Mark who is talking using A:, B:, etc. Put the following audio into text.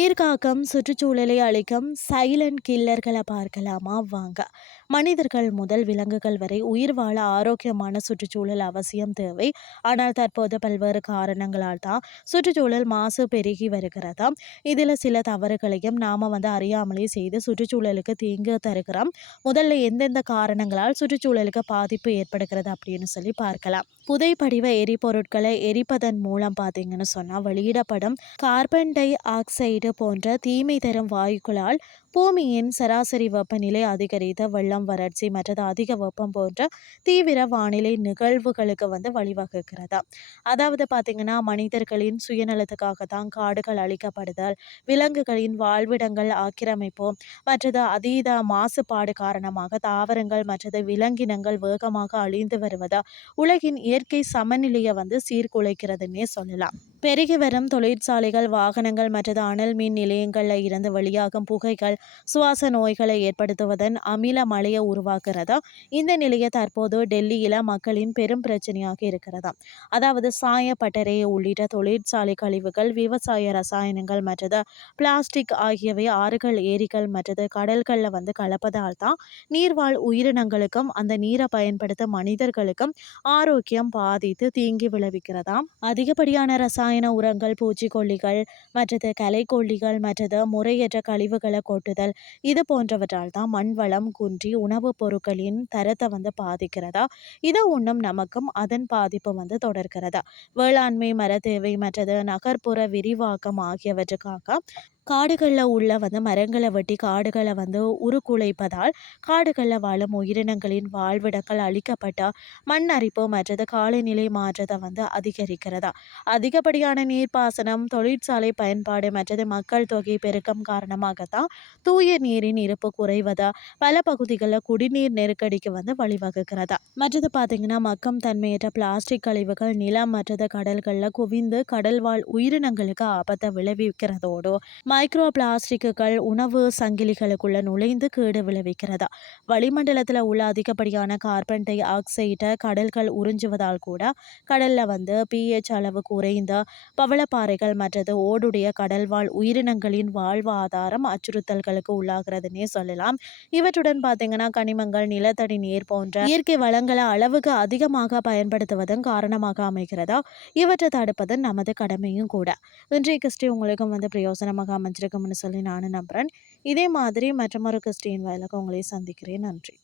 A: நீர்காக்கம் சுற்றுச்சூழலை அழிக்கும் சைலண்ட் கில்லர்களை பார்க்கலாமா? வாங்க. மனிதர்கள் முதல் விலங்குகள் வரை உயிர் வாழ ஆரோக்கியமான சுற்றுச்சூழல் அவசியம் தேவை. ஆனால் தற்போது பல்வேறு காரணங்களால் தான் சுற்றுச்சூழல் மாசு பெருகி வருகிறதா? இதில் சில தவறுகளையும் நாம் வந்து அறியாமலே செய்து சுற்றுச்சூழலுக்கு தீங்கு தருகிறோம். முதல்ல எந்தெந்த காரணங்களால் சுற்றுச்சூழலுக்கு பாதிப்பு ஏற்படுகிறது அப்படின்னு சொல்லி பார்க்கலாம். புதைப்படிவ எரிபொருட்களை எரிப்பதன் மூலம் பார்த்தீங்கன்னு சொன்னால் வெளியிடப்படும் கார்பன் டை ஆக்சைடு போன்ற தீமை தரும் வாயுக்களால் பூமியின் சராசரி வெப்பநிலை அதிகரித்த வெள்ளம் வறட்சி மற்றது அதிக வெப்பம் போன்ற தீவிர வானிலை நிகழ்வுகளுக்கு வந்து வழிவகுக்கிறதா. அதாவது பார்த்திங்கன்னா மனிதர்களின் சுயநலத்துக்காக தான் காடுகள் அழிக்கப்படுதல் விலங்குகளின் வாழ்விடங்கள் ஆக்கிரமிப்பு மற்றது அதீத மாசுபாடு காரணமாக தாவரங்கள் மற்றது விலங்கினங்கள் வேகமாக அழிந்து வருவதா உலகின் இயற்கை சமநிலையை வந்து சீர்குலைக்கிறதுன்னே சொல்லலாம். பெருகி வரும் தொழிற்சாலைகள் வாகனங்கள் மற்றது அனல் மின் நிலையங்களில் இருந்து வெளியாகும் புகைகள் சுவாச நோய்களை ஏற்படுத்துவதன் அமில மழையை உருவாக்குறதா? இந்த நிலையை தற்போது டெல்லியில் மக்களின் பெரும் பிரச்சனையாக இருக்கிறதா அதாவது சாய பட்டறை உள்ளிட்ட தொழிற்சாலை கழிவுகள் விவசாய ரசாயனங்கள் மற்றது பிளாஸ்டிக் ஆகியவை ஆறுகள் ஏரிகள் மற்றது கடல்களில் வந்து கலப்பதால் தான் நீர்வாழ் உயிரினங்களுக்கும் அந்த நீரை பயன்படுத்த மனிதர்களுக்கும் ஆரோக்கியம் பாதித்து தீங்கி விளைவிக்கிறதாம். அதிகப்படியான ரசாயன உரங்கள் பூச்சிக்கொல்லிகள் மற்றது களைக்கொல்லிகள் மற்றது முறையற்ற கழிவுகளை கொட்டுதல். இது போன்றவற்றால் தான் மண் வளம் குன்றி உணவுப் பொருட்களின் தரத்தை வந்து பாதிக்கிறதா? இது ஒன்றும் நமக்கும் அதன் பாதிப்பு வந்து தொடர்கிறதா? வேளாண்மை மர தேவை மற்றது நகர்ப்புற விரிவாக்கம் ஆகியவற்றுக்காக காடுகளில் உள்ள வந்து மரங்களை வெட்டி காடுகளை வந்து உருக்குலைப்பதால் காடுகளில் வாழும் உயிரினங்களின் வாழ்விடங்கள் அழிக்கப்பட்ட மண் அரிப்பு மற்றது காலநிலை மாற்றத்தை வந்து அதிகரிக்கிறதா? அதிகப்படியான நீர்ப்பாசனம் தொழிற்சாலை பயன்பாடு மற்றது மக்கள் தொகை பெருக்கம் காரணமாகத்தான் தூய நீரின் இருப்பு குறைவதா? பல பகுதிகளில் குடிநீர் நெருக்கடிக்கு வந்து வழிவகுக்கிறதா? மற்றது பார்த்தீங்கன்னா மக்கம் தன்மையற்ற பிளாஸ்டிக் கழிவுகள் நிலம் மற்றது கடல்களில் குவிந்து கடல்வாழ் உயிரினங்களுக்கு ஆபத்தை விளைவிக்கிறதோடு மைக்ரோ பிளாஸ்டிக்குகள் உணவு சங்கிலிகளுக்குள்ள நுழைந்து கேடு விளைவிக்கிறதா? வளிமண்டலத்தில் உள்ள அதிகப்படியான கார்பன் டை ஆக்சைடை கடல்கள் உறிஞ்சுவதால் கூட கடலில் வந்து பிஹெச் அளவு குறைந்த பவளப்பாறைகள் மற்றது ஓடுடைய கடல்வாழ் உயிரினங்களின் வாழ்வாதாரம் அச்சுறுத்தல்களுக்கு உள்ளாகிறதுனே சொல்லலாம். இவற்றுடன் பார்த்தீங்கன்னா கனிமங்கள் நிலத்தடி நீர் போன்ற இயற்கை வளங்களை அளவுக்கு அதிகமாக பயன்படுத்துவதன் காரணமாக அமைகிறதா? இவற்றை தடுப்பது நமது கடமையும் கூட. இன்றைய கிறிஸ்டி உங்களுக்கும் வந்து பிரயோசனமாக அமைஞ்சிருக்கும்னு சொல்லி நானும் நம்புகிறேன் இதே மாதிரி மற்றமொரு கிறிஸ்டின் வயலுக்கு உங்களை சந்திக்கிறேன். நன்றி.